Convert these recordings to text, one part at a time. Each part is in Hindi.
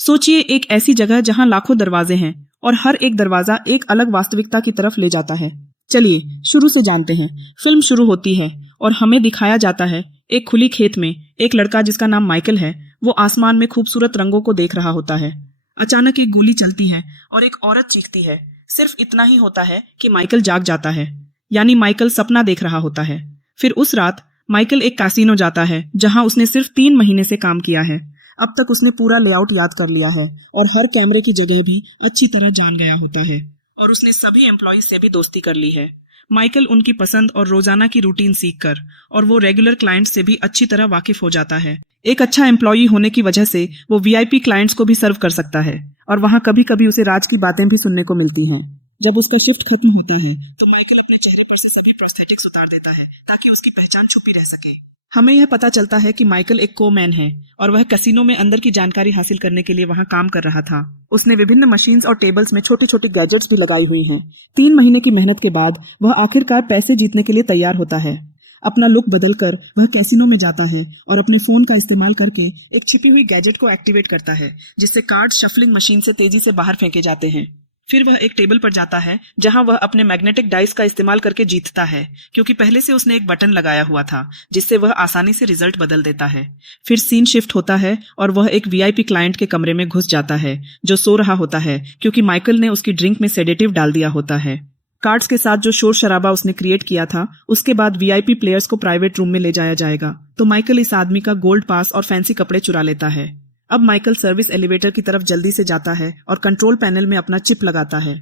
सोचिए एक ऐसी जगह जहां लाखों दरवाजे हैं और हर एक दरवाजा एक अलग वास्तविकता की तरफ ले जाता है। चलिए शुरू से जानते हैं। फिल्म शुरू होती है और हमें दिखाया जाता है एक खुली खेत में एक लड़का जिसका नाम माइकल है, वो आसमान में खूबसूरत रंगों को देख रहा होता है। अचानक एक गोली चलती है और एक औरत चीखती है। सिर्फ इतना ही होता है कि माइकल जाग जाता है, यानी माइकल सपना देख रहा होता है। फिर उस रात माइकल एक कैसीनो जाता है जहां उसने सिर्फ 3 महीने से काम किया है। अब तक उसने पूरा लेआउट याद कर लिया है और हर कैमरे की जगह भी अच्छी तरह जान गया होता है और उसने सभी एम्प्लॉय से भी दोस्ती कर ली है। माइकल उनकी पसंद और रोजाना की रूटीन सीखकर और वो रेगुलर क्लाइंट्स से भी अच्छी तरह वाकिफ हो जाता है। एक अच्छा एम्प्लॉई होने की वजह से वो वीआईपी क्लाइंट्स को भी सर्व कर सकता है और वहाँ कभी कभी उसे राज की बातें भी सुनने को मिलती हैं। जब उसका शिफ्ट खत्म होता है तो माइकल अपने चेहरे पर से सभी प्रोस्थेटिक्स उतार देता है ताकि उसकी पहचान छुपी रह सके। हमें यह पता चलता है कि माइकल एक कोमैन है और वह कैसीनो में अंदर की जानकारी हासिल करने के लिए वहां काम कर रहा था। उसने विभिन्न मशीन्स और टेबल्स में छोटे छोटे गैजेट्स भी लगाई हुई हैं। 3 महीने की मेहनत के बाद वह आखिरकार पैसे जीतने के लिए तैयार होता है। अपना लुक बदलकर वह कैसीनो में जाता है और अपने फोन का इस्तेमाल करके एक छिपी हुई गैजेट को एक्टिवेट करता है जिससे कार्ड शफलिंग मशीन से तेजी से बाहर फेंके जाते हैं। फिर वह एक टेबल पर जाता है जहां वह अपने मैग्नेटिक डाइस का इस्तेमाल करके जीतता है, क्योंकि पहले से उसने एक बटन लगाया हुआ था जिससे वह आसानी से रिजल्ट बदल देता है। फिर सीन शिफ्ट होता है और वह एक वीआईपी क्लाइंट के कमरे में घुस जाता है जो सो रहा होता है क्योंकि माइकल ने उसकी ड्रिंक में सेडेटिव डाल दिया होता है। कार्ड्स के साथ जो शोर शराबा उसने क्रिएट किया था उसके बाद वीआईपी प्लेयर्स को प्राइवेट रूम में ले जाया जाएगा, तो माइकल इस आदमी का गोल्ड पास और फैंसी कपड़े चुरा लेता है। अब माइकल सर्विस एलिवेटर की तरफ जल्दी से जाता है और कंट्रोल पैनल में अपना चिप लगाता है।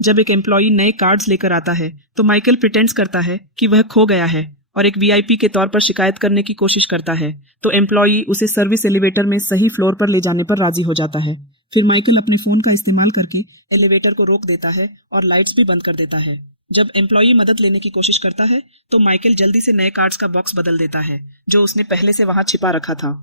जब एक एम्प्लॉई नए कार्ड्स लेकर आता है तो माइकल प्रिटेंड्स करता है कि वह खो गया है और एक वीआईपी के तौर पर शिकायत करने की कोशिश करता है, तो एम्प्लॉई उसे सर्विस एलिवेटर में सही फ्लोर पर ले जाने पर राजी हो जाता है। फिर माइकल अपने फोन का इस्तेमाल करके एलिवेटर को रोक देता है और लाइट्स भी बंद कर देता है। जब एम्प्लॉई मदद लेने की कोशिश करता है तो माइकल जल्दी से नए कार्ड्स का बॉक्स बदल देता है जो उसने पहले से वहां छिपा रखा था।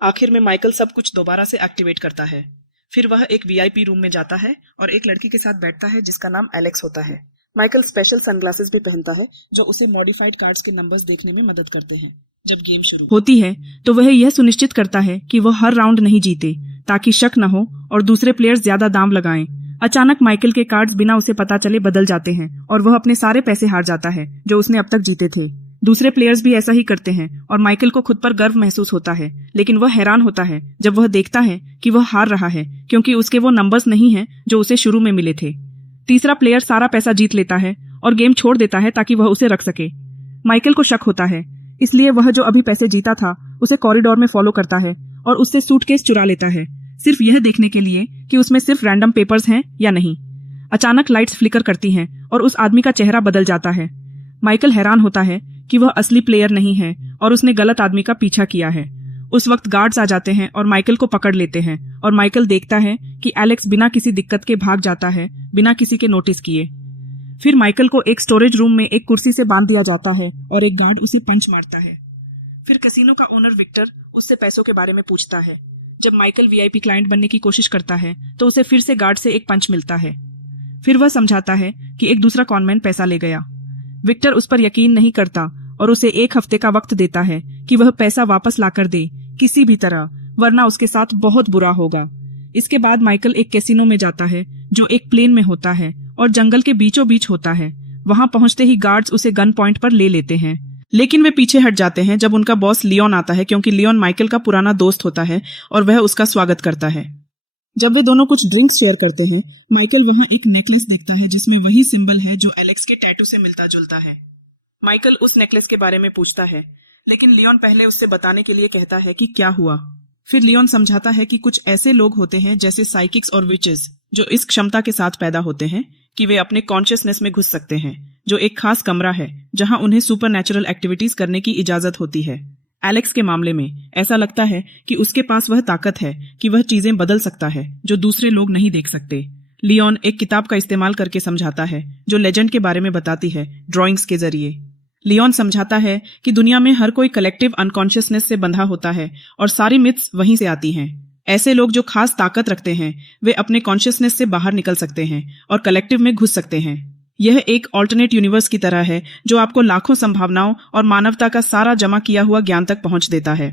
आखिर में माइकल सब कुछ दोबारा से एक्टिवेट करता है। फिर वह एक वीआईपी रूम में जाता है और एक लड़की के साथ बैठता है जिसका नाम एलेक्स होता है। माइकल स्पेशल सनग्लासेस भी पहनता है जो उसे मॉडिफाइड कार्ड्स के नंबर्स देखने में मदद करते हैं। जब गेम शुरू होती है तो वह यह सुनिश्चित करता है कि वह हर राउंड नहीं जीते ताकि शक न हो और दूसरे प्लेयर्स ज्यादा दाम लगाएं। अचानक माइकल के कार्ड्स बिना उसे पता चले बदल जाते हैं और वह अपने सारे पैसे हार जाता है जो उसने अब तक जीते थे। दूसरे प्लेयर्स भी ऐसा ही करते हैं और माइकल को खुद पर गर्व महसूस होता है, लेकिन वह हैरान होता है जब वह देखता है कि वह हार रहा है क्योंकि उसके वो नंबर्स नहीं हैं जो उसे शुरू में मिले थे। तीसरा प्लेयर सारा पैसा जीत लेता है और गेम छोड़ देता है ताकि वह उसे रख सके। माइकल को शक होता है, इसलिए वह जो अभी पैसे जीता था उसे कॉरिडोर में फॉलो करता है और उससे सूटकेस चुरा लेता है, सिर्फ यह देखने के लिए कि उसमें सिर्फ रैंडम पेपर्स हैं या नहीं। अचानक लाइट्स फ्लिकर करती हैं और उस आदमी का चेहरा बदल जाता है। माइकल हैरान होता है कि वह असली प्लेयर नहीं है और उसने गलत आदमी का पीछा किया है। उस वक्त गार्ड्स आ जाते हैं और माइकल को पकड़ लेते हैं और माइकल देखता है कि एलेक्स बिना किसी दिक्कत के भाग जाता है, बिना किसी के नोटिस किए। फिर माइकल को एक स्टोरेज रूम में एक कुर्सी से बांध दिया जाता है और एक गार्ड उसे पंच मारता है। फिर कैसीनो का ओनर विक्टर उससे पैसों के बारे में पूछता है। जब माइकल वीआईपी क्लाइंट बनने की कोशिश करता है तो उसे फिर से गार्ड से एक पंच मिलता है। फिर वह समझाता है कि एक दूसरा कॉनमैन पैसा ले गया। विक्टर उस पर यकीन नहीं करता और उसे 1 हफ्ते का वक्त देता है कि वह पैसा वापस लाकर दे किसी भी तरह, वरना उसके साथ बहुत बुरा होगा। इसके बाद माइकल एक कैसीनो में जाता है जो एक प्लेन में होता है और जंगल के बीचों बीच होता है। वहां पहुंचते ही गार्ड्स उसे गन पॉइंट पर ले लेते हैं, लेकिन वे पीछे हट जाते हैं जब उनका बॉस लियोन आता है, क्योंकि लियोन माइकल का पुराना दोस्त होता है और वह उसका स्वागत करता है। जब वे दोनों कुछ ड्रिंक्स शेयर करते हैं, माइकल वहां एक नेकलेस देखता है जिसमें वही सिंबल है जो एलेक्स के टैटू से मिलता जुलता है। माइकल उस नेकलेस के बारे में पूछता है, लेकिन लियोन पहले उससे बताने के लिए कहता है कि क्या हुआ। फिर लियोन समझाता है कि कुछ ऐसे लोग होते हैं जैसे साइकिक्स और विचेस जो इस क्षमता के साथ पैदा होते हैं कि वे अपने कॉन्शियसनेस में घुस सकते हैं, जो एक खास कमरा है जहां उन्हें सुपरनैचुरल एक्टिविटीज करने की इजाजत होती है। एलेक्स के मामले में ऐसा लगता है कि उसके पास वह ताकत है कि वह चीजें बदल सकता है जो दूसरे लोग नहीं देख सकते। लियोन एक किताब का इस्तेमाल करके समझाता है जो लेजेंड के बारे में बताती है ड्राइंग्स के जरिए। लियोन समझाता है कि दुनिया में हर कोई कलेक्टिव अनकॉन्शियसनेस से बंधा होता है और सारी मिथ्स वहीं से आती हैं। ऐसे लोग जो खास ताकत रखते हैं वे अपने कॉन्शियसनेस से बाहर निकल सकते हैं और कलेक्टिव में घुस सकते हैं। यह एक ऑल्टरनेट यूनिवर्स की तरह है जो आपको लाखों संभावनाओं और मानवता का सारा जमा किया हुआ ज्ञान तक पहुंच देता है।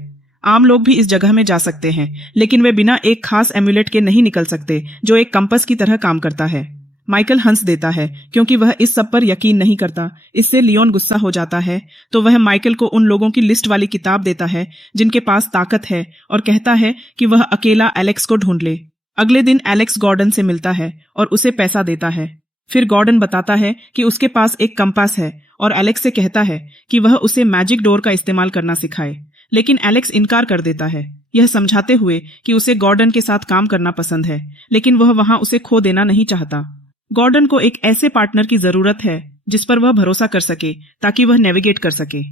आम लोग भी इस जगह में जा सकते हैं, लेकिन वे बिना एक खास एम्यूलेट के नहीं निकल सकते जो एक कंपास की तरह काम करता है। माइकल हंस देता है क्योंकि वह इस सब पर यकीन नहीं करता। इससे लियोन गुस्सा हो जाता है तो वह माइकल को उन लोगों की लिस्ट वाली किताब देता है जिनके पास ताकत है और कहता है कि वह अकेला एलेक्स को ढूंढ ले। अगले दिन एलेक्स गॉर्डन से मिलता है और उसे पैसा देता है। फिर गॉर्डन बताता है कि उसके पास एक कंपास है और एलेक्स से कहता है कि वह उसे मैजिक डोर का इस्तेमाल करना सिखाए, लेकिन एलेक्स इनकार कर देता है, यह समझाते हुए कि उसे गॉर्डन के साथ काम करना पसंद है, लेकिन वह वहां उसे खो देना नहीं चाहता। गॉर्डन को एक ऐसे पार्टनर की जरूरत है जिस पर वह भरोसा कर सके ताकि वह नेविगेट कर सके।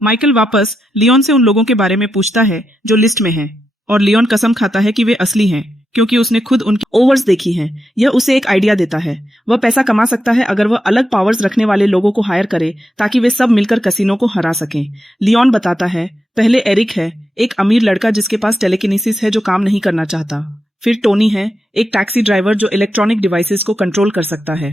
माइकल वापस लियोन से उन लोगों के बारे में पूछता है जो लिस्ट में हैं, और लियोन कसम खाता है कि वे असली हैं क्योंकि उसने खुद उनकी ओवर्स देखी हैं। यह उसे एक आइडिया देता है। वह पैसा कमा सकता है अगर वह अलग पावर्स रखने वाले लोगों को हायर करे ताकि वे सब मिलकर कसिनो को हरा सकें। लियोन बताता है पहले एरिक है, एक अमीर लड़का जिसके पास टेलीकिनेसिस है जो काम नहीं करना चाहता। फिर टोनी है, एक टैक्सी ड्राइवर जो इलेक्ट्रॉनिक डिवाइसेस को कंट्रोल कर सकता है।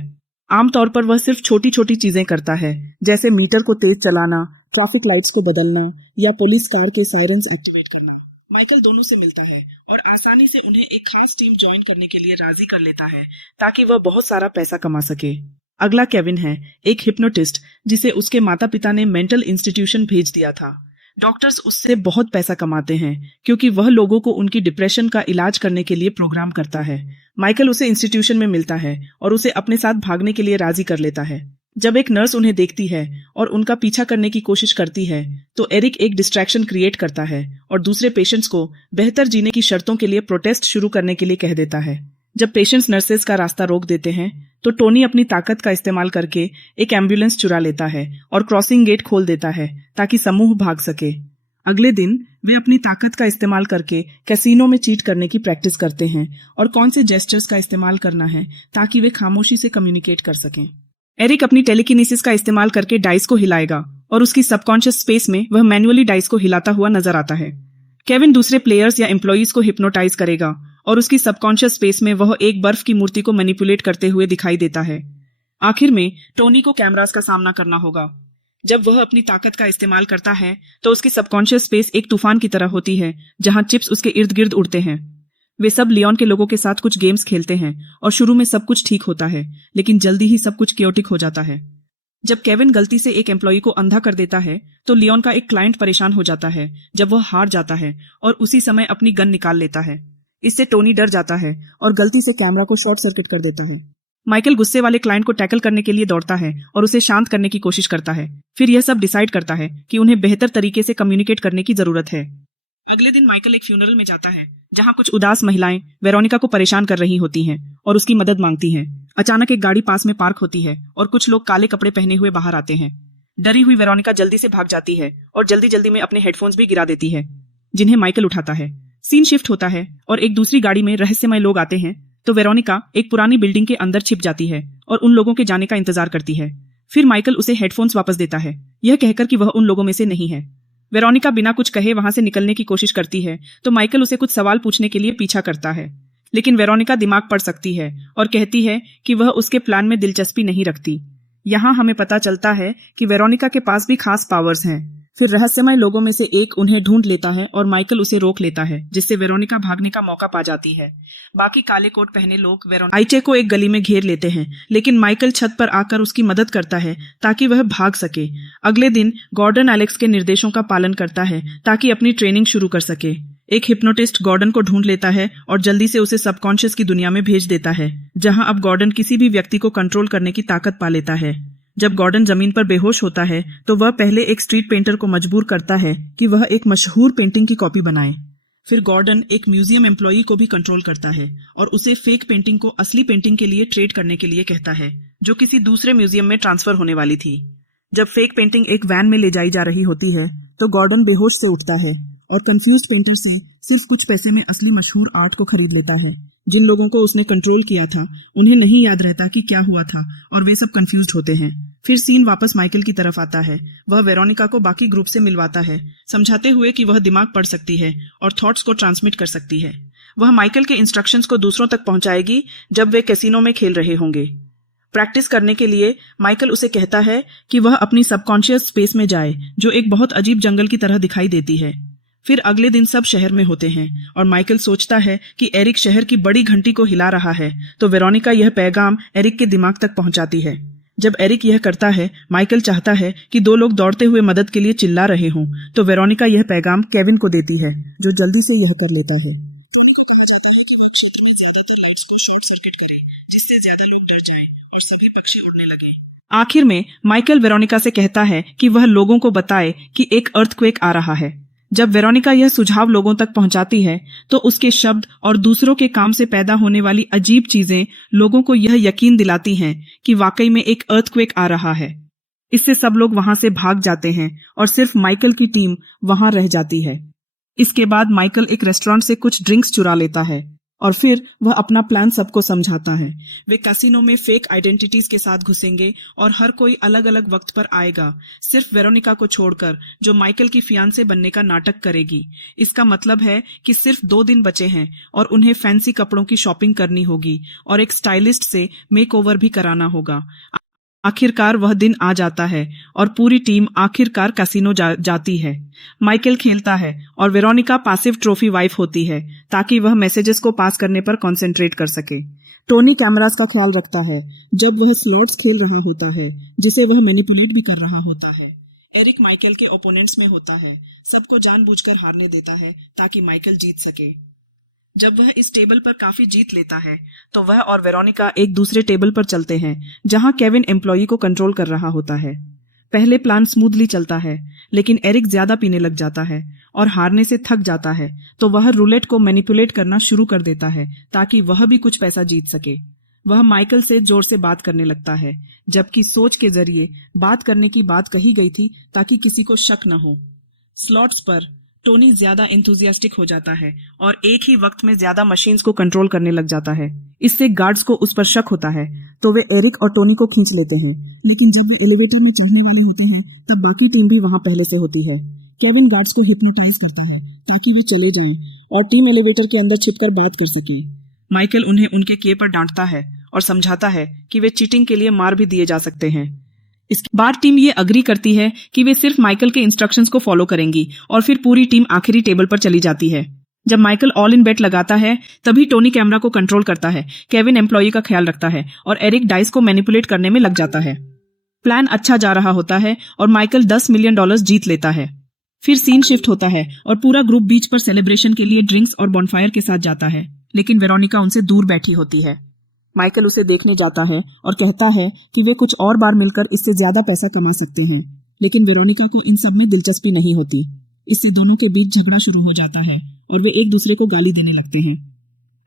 आमतौर पर वह सिर्फ छोटी छोटी चीजें करता है, जैसे मीटर को तेज चलाना, ट्रैफिक लाइट्स को बदलना या पुलिस कार के सायरन्स एक्टिवेट करना। माइकल दोनों से मिलता है और आसानी से उन्हें एक खास टीम ज्वाइन करने के लिए राजी कर लेता है ताकि वह बहुत सारा पैसा कमा सके। अगला केविन है, एक हिप्नोटिस्ट जिसे उसके माता पिता ने मेंटल इंस्टीट्यूशन भेज दिया था। डॉक्टर्स उससे बहुत पैसा कमाते हैं क्योंकि वह लोगों को उनकी डिप्रेशन का इलाज करने के लिए प्रोग्राम करता है। माइकल उसे इंस्टीट्यूशन में मिलता है और उसे अपने साथ भागने के लिए राजी कर लेता है। जब एक नर्स उन्हें देखती है और उनका पीछा करने की कोशिश करती है तो एरिक एक डिस्ट्रैक्शन क्रिएट करता है और दूसरे पेशेंट्स को बेहतर जीने की शर्तों के लिए प्रोटेस्ट शुरू करने के लिए कह देता है। जब पेशेंट्स नर्सेस का रास्ता रोक देते हैं तो टोनी अपनी ताकत का इस्तेमाल करके एक एम्बुलेंस चुरा लेता है और क्रॉसिंग गेट खोल देता है ताकि समूह भाग सके। अगले दिन वे अपनी ताकत का इस्तेमाल करके कैसीनो में चीट करने की प्रैक्टिस करते हैं और कौन से जेस्चर्स का इस्तेमाल करना है ताकि वे खामोशी से कम्युनिकेट कर सकें। एरिक अपनी टेलीकिनेसिस का इस्तेमाल करके डाइस को हिलाएगा और उसकी सबकॉन्शियस स्पेस में वह मैन्युअली डाइस को हिलाता हुआ नजर आता है। केविन दूसरे प्लेयर्स या एम्प्लॉइज को हिप्नोटाइज करेगा और उसकी सबकॉन्शियस स्पेस में वह एक बर्फ की मूर्ति को मैनिपुलेट करते हुए दिखाई देता है। आखिर में टोनी को कैमरास का सामना करना होगा। जब वह अपनी ताकत का इस्तेमाल करता है तो उसकी सबकॉन्शियस स्पेस एक तूफान की तरह होती है जहां चिप्स उसके इर्द गिर्द उड़ते हैं। वे सब लियोन के लोगों के साथ कुछ गेम्स खेलते हैं और शुरू में सब कुछ ठीक होता है, लेकिन जल्दी ही सब कुछ क्योटिक हो जाता है। जब केविन गलती से एक एम्प्लॉई को अंधा कर देता है तो लियोन का एक क्लाइंट परेशान हो जाता है जब वह हार जाता है और उसी समय अपनी गन निकाल लेता है। इससे टोनी डर जाता है और गलती से कैमरा को शॉर्ट सर्किट कर देता है। माइकल गुस्से वाले क्लाइंट को टैकल करने के लिए दौड़ता है और उसे शांत करने की कोशिश करता है। फिर यह सब डिसाइड करता है कि उन्हें बेहतर तरीके से कम्युनिकेट करने की जरूरत है। अगले दिन माइकल एक फ्यूनरल में जाता है जहां कुछ उदास महिलाएं वेरोनिका को परेशान कर रही होती हैं और उसकी मदद मांगती हैं। अचानक एक गाड़ी पास में पार्क होती है और कुछ लोग काले कपड़े पहने हुए बाहर आते हैं। डरी हुई वेरोनिका जल्दी से भाग जाती है और जल्दी जल्दी में अपने हेडफोन्स भी गिरा देती है, जिन्हें माइकल उठाता है। सीन शिफ्ट होता है और एक दूसरी गाड़ी में रहस्यमय लोग आते हैं तो वेरोनिका एक पुरानी बिल्डिंग के अंदर छिप जाती है और उन लोगों के जाने का इंतजार करती है। फिर माइकल उसे हेडफोन्स वापस देता है, यह कहकर कि वह उन लोगों में से नहीं है। वेरोनिका बिना कुछ कहे वहां से निकलने की कोशिश करती है तो माइकल उसे कुछ सवाल पूछने के लिए पीछा करता है, लेकिन वेरोनिका दिमाग पढ़ सकती है और कहती है कि वह उसके प्लान में दिलचस्पी नहीं रखती। यहाँ हमें पता चलता है कि वेरोनिका के पास भी खास पावर्स हैं। फिर रहस्यमय लोगों में से एक उन्हें ढूंढ लेता है और माइकल उसे रोक लेता है, जिससे वेरोनिका भागने का मौका पा जाती है। बाकी काले कोट पहने लोग आइचे को एक गली में घेर लेते हैं, लेकिन माइकल छत पर आकर उसकी मदद करता है ताकि वह भाग सके। अगले दिन गॉर्डन एलेक्स के निर्देशों का पालन करता है ताकि अपनी ट्रेनिंग शुरू कर सके। एक हिप्नोटिस्ट गॉर्डन को ढूंढ लेता है और जल्दी से उसे सबकॉन्शियस की दुनिया में भेज देता है, जहां अब गॉर्डन किसी भी व्यक्ति को कंट्रोल करने की ताकत पा लेता है। जब गॉर्डन जमीन पर बेहोश होता है तो वह पहले एक स्ट्रीट पेंटर को मजबूर करता है कि वह एक मशहूर पेंटिंग की कॉपी बनाए। फिर गॉर्डन एक म्यूजियम एम्प्लॉई को भी कंट्रोल करता है और उसे फेक पेंटिंग को असली पेंटिंग के लिए ट्रेड करने के लिए कहता है, जो किसी दूसरे म्यूजियम में ट्रांसफर होने वाली थी। जब फेक पेंटिंग एक वैन में ले जाई जा रही होती है तो गॉर्डन बेहोश से उठता है और कंफ्यूज्ड पेंटर से सिर्फ कुछ पैसे में असली मशहूर आर्ट को खरीद लेता है। जिन लोगों को उसने कंट्रोल किया था उन्हें नहीं याद रहता कि क्या हुआ था और वे सब कंफ्यूज्ड होते हैं। फिर सीन वापस माइकल की तरफ आता है। वह वेरोनिका को बाकी ग्रुप से मिलवाता है, समझाते हुए कि वह दिमाग पढ़ सकती है और थॉट्स को ट्रांसमिट कर सकती है। वह माइकल के इंस्ट्रक्शंस को दूसरों तक पहुंचाएगी जब वे कैसीनो में खेल रहे होंगे। प्रैक्टिस करने के लिए माइकल उसे कहता है कि वह अपनी सबकॉन्शियस स्पेस में जाए, जो एक बहुत अजीब जंगल की तरह दिखाई देती है। फिर अगले दिन सब शहर में होते हैं और माइकल सोचता है कि एरिक शहर की बड़ी घंटी को हिला रहा है, तो वेरोनिका यह पैगाम एरिक के दिमाग तक पहुंचाती है। जब एरिक यह करता है, माइकल चाहता है कि दो लोग दौड़ते हुए मदद के लिए चिल्ला रहे हों, तो वेरोनिका यह पैगाम केविन को देती है, जो जल्दी से यह कर लेता है। क्षेत्र में ज्यादातर लाइट्स को शॉर्ट सर्किट करें, जिससे ज्यादा लोग डर जाएं और सभी पक्षी उड़ने लगें। आखिर में माइकल वेरोनिका से कहता है कि वह लोगों को बताए कि एक अर्थक्वेक आ रहा है। जब वेरोनिका यह सुझाव लोगों तक पहुंचाती है, तो उसके शब्द और दूसरों के काम से पैदा होने वाली अजीब चीजें लोगों को यह यकीन दिलाती हैं कि वाकई में एक अर्थक्वेक आ रहा है। इससे सब लोग वहां से भाग जाते हैं और सिर्फ माइकल की टीम वहां रह जाती है। इसके बाद माइकल एक रेस्टोरेंट से कुछ ड्रिंक्स चुरा लेता है और फिर वह अपना प्लान सबको समझाता है। वे कैसीनो में फेक आइडेंटिटीज के साथ घुसेंगे और हर कोई अलग अलग वक्त पर आएगा, सिर्फ वेरोनिका को छोड़कर, जो माइकल की फियांसे बनने का नाटक करेगी। इसका मतलब है कि सिर्फ 2 दिन बचे हैं और उन्हें फैंसी कपड़ों की शॉपिंग करनी होगी और एक स्टाइलिस्ट से मेकओवर भी कराना होगा। आखिरकार वह दिन आ जाता है और पूरी टीम आखिरकार कैसीनो जाती है। माइकल खेलता है और वेरोनिका पासिव ट्रॉफी वाइफ होती है, ताकि वह मैसेजेस को पास करने पर कंसंट्रेट कर सके। टोनी कैमरास का ख्याल रखता है जब वह स्लॉट्स खेल रहा होता है, जिसे वह मैनिपुलेट भी कर रहा होता है। एरिक माइकल के ओपोनेंट्स में होता है, सबको जानबूझकर हारने देता है ताकि माइकल जीत सके। जब वह इस टेबल पर काफी जीत लेता है, तो वह और वेरोनिका एक दूसरे टेबल पर चलते हैं, जहां केविन एम्प्लॉई को कंट्रोल कर रहा होता है। पहले प्लान स्मूथली चलता है, लेकिन एरिक ज्यादा पीने लग जाता है और हारने से थक जाता है, तो वह रूलेट को मैनिपुलेट करना शुरू कर देता है ताकि वह भी कुछ पैसा जीत सके। वह माइकल से जोर से बात करने लगता है, जबकि सोच के जरिए बात करने की बात कही गई थी ताकि किसी को शक न हो। स्लॉट्स पर टोनी ज्यादा एंथुजियास्टिक हो जाता है और एक ही वक्त में ज्यादा मशीन्स को कंट्रोल करने लग जाता है। इससे गार्ड्स को उस पर शक होता है, तो वे एरिक और टोनी को खींच लेते हैं। लेकिन जब वे एलिवेटर में चढ़ने वाले होते हैं, तब बाकी टीम भी वहां पहले से होती है। केविन गार्ड्स को हिप्नोटाइज करता है ताकि वे चले जाएं और टीम एलिवेटर के अंदर छिपकर बात कर सके। माइकल उन्हें उनके किए पर डांटता है और समझाता है कि वे चीटिंग के लिए मार भी दिए जा सकते हैं। इसके बाद टीम ये अग्री करती है कि वे सिर्फ माइकल के इंस्ट्रक्शंस को फॉलो करेंगी और फिर पूरी टीम आखिरी टेबल पर चली जाती है। जब माइकल ऑल इन बेट लगाता है, तभी टोनी कैमरा को कंट्रोल करता है, केविन एम्प्लॉई का ख्याल रखता है और एरिक डाइस को मैनिपुलेट करने में लग जाता है। प्लान अच्छा जा रहा होता है और माइकल $10 मिलियन जीत लेता है। फिर सीन शिफ्ट होता है और पूरा ग्रुप बीच पर सेलिब्रेशन के लिए ड्रिंक्स और बॉनफायर के साथ जाता है, लेकिन वेरोनिका उनसे दूर बैठी होती है। माइकल उसे देखने जाता है और कहता है कि वे कुछ और बार मिलकर इससे ज्यादा पैसा कमा सकते हैं, लेकिन वेरोनिका को इन सब में दिलचस्पी नहीं होती। इससे दोनों के बीच झगड़ा शुरू हो जाता है और वे एक दूसरे को गाली देने लगते हैं।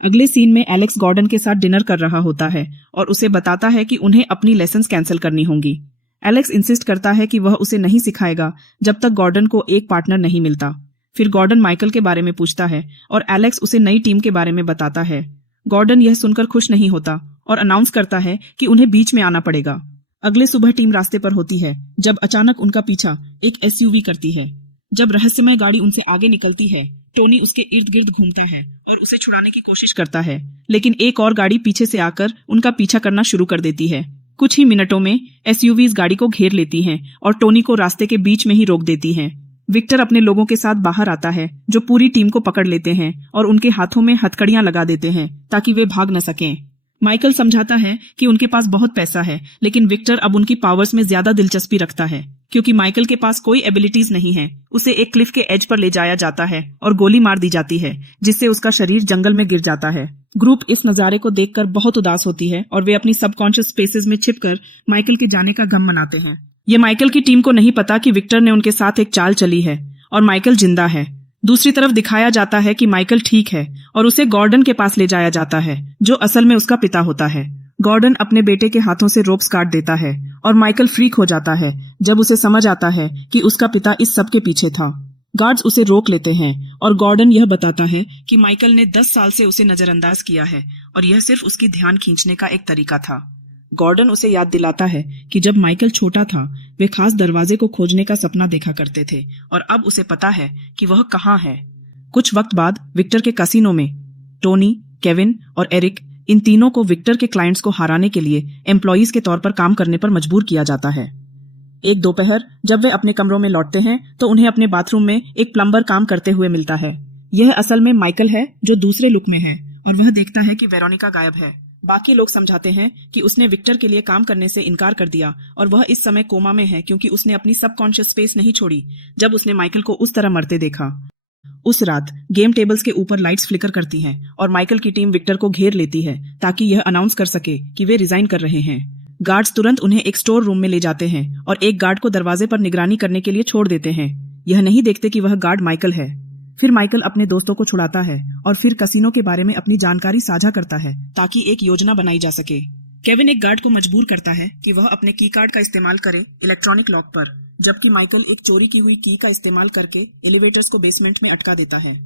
अगले सीन में एलेक्स गॉर्डन के साथ डिनर कर रहा होता है और उसे बताता है कि उन्हें अपनी लेसन्स कैंसिल करनी होंगी। एलेक्स इंसिस्ट करता है कि वह उसे नहीं सिखाएगा जब तक गॉर्डन को एक पार्टनर नहीं मिलता। फिर गॉर्डन माइकल के बारे में पूछता है और एलेक्स उसे नई टीम के बारे में बताता है। गॉर्डन यह सुनकर खुश नहीं होता और अनाउंस करता है कि उन्हें बीच में आना पड़ेगा। अगले सुबह टीम रास्ते पर होती है, जब अचानक उनका पीछा एक एसयूवी करती है। जब रहस्यमय गाड़ी उनसे आगे निकलती है, टोनी उसके इर्द गिर्द घूमता है और उसे छुड़ाने की कोशिश करता है, लेकिन एक और गाड़ी पीछे से आकर उनका पीछा करना शुरू कर देती है। कुछ ही मिनटों में एसयूवी इस गाड़ी को घेर लेती हैं और टोनी को रास्ते के बीच में ही रोक देती हैं। विक्टर अपने लोगों के साथ बाहर आता है, जो पूरी टीम को पकड़ लेते हैं और उनके हाथों में हथकड़ियां लगा देते हैं ताकि वे भाग न सकें। माइकल समझाता है कि उनके पास बहुत पैसा है, लेकिन विक्टर अब उनकी पावर्स में ज्यादा दिलचस्पी रखता है। क्योंकि माइकल के पास कोई एबिलिटीज नहीं है, उसे एक क्लिफ के एज पर ले जाया जाता है और गोली मार दी जाती है, जिससे उसका शरीर जंगल में गिर जाता है। ग्रुप इस नजारे को देखकर बहुत उदास होती है और वे अपनी सबकॉन्शियस स्पेसेस में छिपकर माइकल के जाने का गम मनाते हैं। ये माइकल की टीम को नहीं पता कि विक्टर ने उनके साथ एक चाल चली है और माइकल जिंदा है। दूसरी तरफ दिखाया जाता है कि माइकल ठीक है और उसे गॉर्डन के पास ले जाया जाता है, जो असल में उसका पिता होता है। गॉर्डन अपने बेटे के हाथों से रोप्स काट देता है और माइकल फ्रीक हो जाता है जब उसे समझ आता है कि उसका पिता इस सब के पीछे था। गार्ड्स उसे रोक लेते हैं और गॉर्डन यह बताता है कि माइकल ने 10 साल से उसे नजरअंदाज किया है और यह सिर्फ उसकी ध्यान खींचने का एक तरीका था। गॉर्डन उसे याद दिलाता है कि जब माइकल छोटा था, वे खास दरवाजे को खोजने का सपना देखा करते थे और अब उसे पता है कि वह कहाँ है। कुछ वक्त बाद विक्टर के कैसीनो में टोनी, केविन और एरिक, इन तीनों को विक्टर के क्लाइंट्स को हराने के लिए एम्प्लॉइज के तौर पर काम करने पर मजबूर किया जाता है। एक दोपहर जब वे अपने कमरों में लौटते हैं तो उन्हें अपने बाथरूम में एक प्लम्बर काम करते हुए मिलता है। यह असल में माइकल है जो दूसरे लुक में है और वह देखता है कि वेरोनिका गायब है। बाकी लोग समझाते हैं कि उसने विक्टर के लिए काम करने से इनकार कर दिया और वह इस समय कोमा में है क्योंकि उसने अपनी सबकॉन्शियस स्पेस नहीं छोड़ी जब उसने माइकल को उस तरह मरते देखा। उस रात गेम टेबल्स के ऊपर लाइट्स फ्लिकर करती हैं और माइकल की टीम विक्टर को घेर लेती है ताकि यह अनाउंस कर सके कि वे रिजाइन कर रहे हैं। गार्ड्स तुरंत उन्हें एक स्टोर रूम में ले जाते हैं और एक गार्ड को दरवाजे पर निगरानी करने के लिए छोड़ देते हैं। यह नहीं देखते कि वह गार्ड माइकल है। फिर माइकल अपने दोस्तों को छुड़ाता है और फिर कसिनो के बारे में अपनी जानकारी साझा करता है ताकि एक योजना बनाई जा सके। केविन एक गार्ड को मजबूर करता है कि वह अपने की कार्ड का इस्तेमाल करे इलेक्ट्रॉनिक लॉक पर, जबकि माइकल एक चोरी की हुई की का इस्तेमाल करके एलिवेटर्स को बेसमेंट में अटका देता है।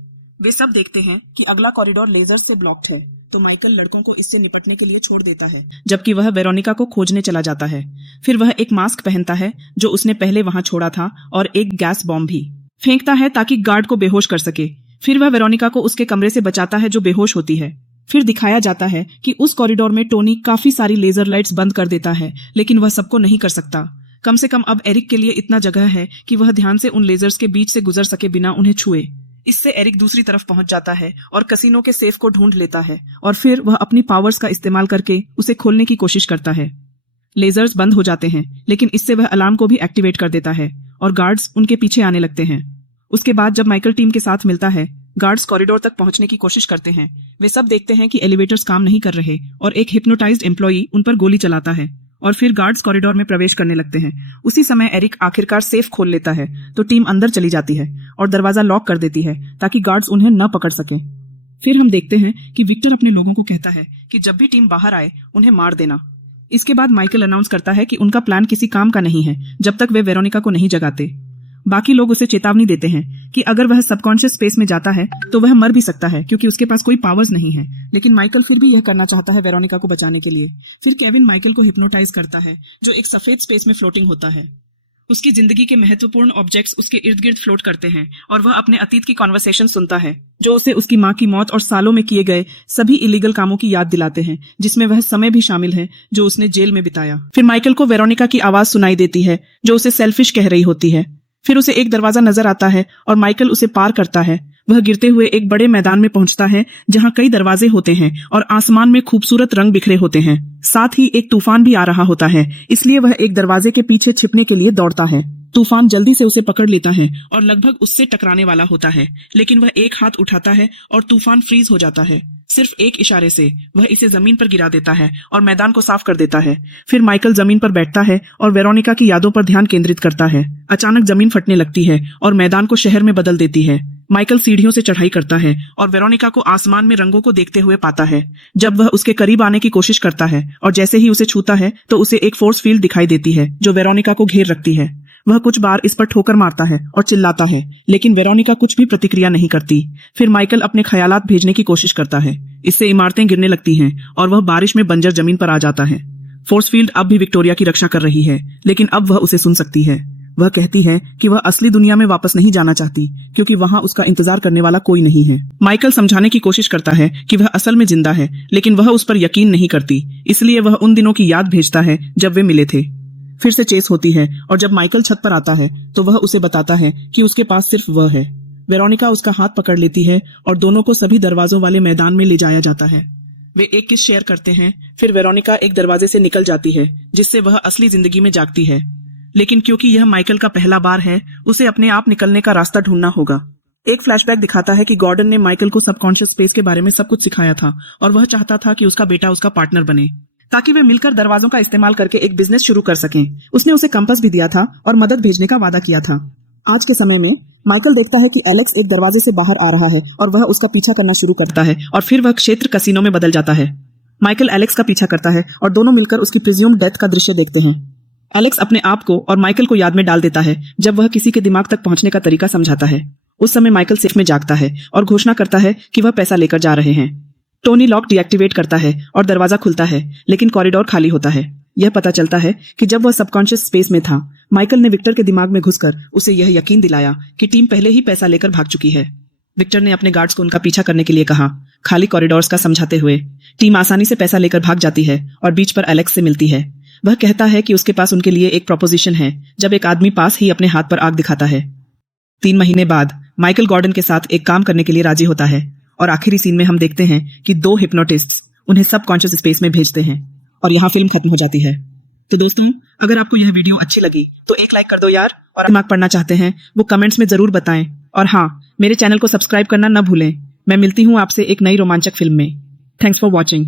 वे सब देखते हैं कि अगला कॉरिडोर लेजर से ब्लॉक्ड है, तो माइकल लड़कों को इससे निपटने के लिए छोड़ देता है, जबकि वह वेरोनिका को खोजने चला जाता है। फिर वह एक मास्क पहनता है जो उसने पहले वहां छोड़ा था और एक गैस बॉम्ब भी फेंकता है ताकि गार्ड को बेहोश कर सके। फिर वह वेरोनिका को उसके कमरे से बचाता है जो बेहोश होती है। फिर दिखाया जाता है कि उस कॉरिडोर में टोनी काफी सारी लेजर लाइट्स बंद कर देता है, लेकिन वह सबको नहीं कर सकता। कम से कम अब एरिक के लिए इतना जगह है कि वह ध्यान से उन लेजर्स के बीच से गुजर सके बिना उन्हें छुए। इससे एरिक दूसरी तरफ पहुंच जाता है और कसिनो के सेफ को ढूंढ लेता है और फिर वह अपनी पावर्स का इस्तेमाल करके उसे खोलने की कोशिश करता है। लेजर्स बंद हो जाते हैं, लेकिन इससे वह अलार्म को भी एक्टिवेट कर देता है और गार्ड्स उनके पीछे आने लगते हैं। उसके बाद जब माइकल टीम के साथ मिलता है, गार्ड्स कॉरिडोर तक पहुंचने की कोशिश करते हैं। वे सब देखते हैं कि एलिवेटर्स काम नहीं कर रहे और एक हिप्नोटाइज्ड एम्प्लॉई उन पर गोली चलाता है और फिर गार्ड्स कॉरिडोर में प्रवेश करने लगते हैं। उसी समय एरिक आखिरकार सेफ खोल लेता है, तो टीम अंदर चली जाती है और दरवाजा लॉक कर देती है ताकि गार्ड्स उन्हें न पकड़ सकें। फिर हम देखते हैं कि विक्टर अपने लोगों को कहता है कि जब भी टीम बाहर आए उन्हें मार देना। इसके बाद माइकल अनाउंस करता है कि उनका प्लान किसी काम का नहीं है जब तक वे वेरोनिका को नहीं जगाते। बाकी लोग उसे चेतावनी देते हैं कि अगर वह सबकॉन्शियस स्पेस में जाता है तो वह मर भी सकता है क्योंकि उसके पास कोई पावर्स नहीं है, लेकिन माइकल फिर भी यह करना चाहता है वेरोनिका को बचाने के लिए। फिर केविन माइकल को हिप्नोटाइज करता है जो एक सफेद स्पेस में फ्लोटिंग होता है। उसकी जिंदगी के महत्वपूर्ण ऑब्जेक्ट्स उसके इर्द गिर्द फ्लोट करते हैं और वह अपने अतीत की कॉन्वर्सेशन सुनता है जो उसे उसकी माँ की मौत और सालों में किए गए सभी इलीगल कामों की याद दिलाते हैं, जिसमें वह समय भी शामिल है जो उसने जेल में बिताया। फिर माइकल को वेरोनिका की आवाज सुनाई देती है जो उसे सेल्फिश कह रही होती है। फिर उसे एक दरवाजा नजर आता है और माइकल उसे पार करता है। वह गिरते हुए एक बड़े मैदान में पहुंचता है जहां कई दरवाजे होते हैं और आसमान में खूबसूरत रंग बिखरे होते हैं। साथ ही एक तूफान भी आ रहा होता है, इसलिए वह एक दरवाजे के पीछे छिपने के लिए दौड़ता है। तूफान जल्दी से उसे पकड़ लेता है और लगभग उससे टकराने वाला होता है, लेकिन वह एक हाथ उठाता है और तूफान फ्रीज हो जाता है। सिर्फ एक इशारे से वह इसे जमीन पर गिरा देता है और मैदान को साफ कर देता है। फिर माइकल जमीन पर बैठता है और वेरोनिका की यादों पर ध्यान केंद्रित करता है। अचानक जमीन फटने लगती है और मैदान को शहर में बदल देती है। माइकल सीढ़ियों से चढ़ाई करता है और वेरोनिका को आसमान में रंगों को देखते हुए पाता है। जब वह उसके करीब आने की कोशिश करता है और जैसे ही उसे छूता है तो उसे एक फोर्स फील्ड दिखाई देती है जो वेरोनिका को घेर रखती है। वह कुछ बार इस पर ठोकर मारता है और चिल्लाता है, लेकिन वेरोनिका कुछ भी प्रतिक्रिया नहीं करती। फिर माइकल अपने ख्यालात भेजने की कोशिश करता है। इससे इमारतें गिरने लगती हैं और वह बारिश में बंजर जमीन पर आ जाता है। फोर्स फील्ड अब भी विक्टोरिया की रक्षा कर रही है, लेकिन अब वह उसे सुन सकती है। वह कहती है कि वह असली दुनिया में वापस नहीं जाना चाहती क्योंकि वहां उसका इंतजार करने वाला कोई नहीं है। माइकल समझाने की कोशिश करता है कि वह असल में जिंदा है, लेकिन वह उस पर यकीन नहीं करती, इसलिए वह उन दिनों की याद भेजता है जब वे मिले थे। फिर से चेस होती है और जब माइकल छत पर आता है तो वह उसे बताता है कि उसके पास सिर्फ वह है। वेरोनिका उसका हाथ पकड़ लेती है और दोनों को सभी दरवाजों वाले मैदान में ले जाया जाता है। वे एक किस शेयर करते हैं। फिर वेरोनिका एक दरवाजे से निकल जाती है जिससे वह असली जिंदगी में जागती है, लेकिन क्योंकि यह माइकल का पहला बार है, उसे अपने आप निकलने का रास्ता ढूंढना होगा। एक फ्लैशबैक दिखाता है कि गॉर्डन ने माइकल को सबकॉन्शियस स्पेस के बारे में सब कुछ सिखाया था और वह चाहता था कि उसका बेटा उसका पार्टनर बने ताकि वे मिलकर दरवाजों का इस्तेमाल करके एक बिजनेस शुरू कर सकें। उसने उसे कंपास भी दिया था और मदद भेजने का वादा किया था। आज के समय में माइकल देखता है कि एलेक्स एक दरवाजे से बाहर आ रहा है और वह उसका पीछा करना शुरू करता है और फिर वह क्षेत्र कसिनो में बदल जाता है। माइकल एलेक्स का पीछा करता है और दोनों मिलकर उसकी प्रिज्यूम्ड डेथ का दृश्य देखते हैं। एलेक्स अपने आप को और माइकल को याद में डाल देता है जब वह किसी के दिमाग तक पहुंचने का तरीका समझाता है। उस समय माइकल सेफ में जागता है और घोषणा करता है कि वह पैसा लेकर जा रहे हैं। टोनी लॉक डीएक्टिवेट करता है और दरवाजा खुलता है, लेकिन कॉरिडोर खाली होता है। यह पता चलता है कि जब वह सबकॉन्शियस स्पेस में था, माइकल ने विक्टर के दिमाग में घुसकर उसे यह यकीन दिलाया कि टीम पहले ही पैसा लेकर भाग चुकी है। विक्टर ने अपने गार्ड्स को उनका पीछा करने के लिए कहा, खाली कॉरिडोर्स का समझाते हुए। टीम आसानी से पैसा लेकर भाग जाती है और बीच पर एलेक्स से मिलती है। वह कहता है कि उसके पास उनके लिए एक प्रोपोजिशन है जब एक आदमी पास ही अपने हाथ पर आग दिखाता है। 3 महीने बाद माइकल गॉर्डन के साथ एक काम करने के लिए राजी होता है और आखिरी सीन में हम देखते हैं कि 2 हिप्नोटिस्ट्स उन्हें सबकॉन्शियस स्पेस में भेजते हैं और यहाँ फिल्म खत्म हो जाती है। तो दोस्तों, अगर आपको यह वीडियो अच्छी लगी तो एक लाइक कर दो यार, और दिमाग पढ़ना चाहते हैं वो कमेंट्स में जरूर बताएं। और हाँ, मेरे चैनल को सब्सक्राइब करना न भूलें। मैं मिलती हूँ आपसे एक नई रोमांचक फिल्म में। Thanks for watching.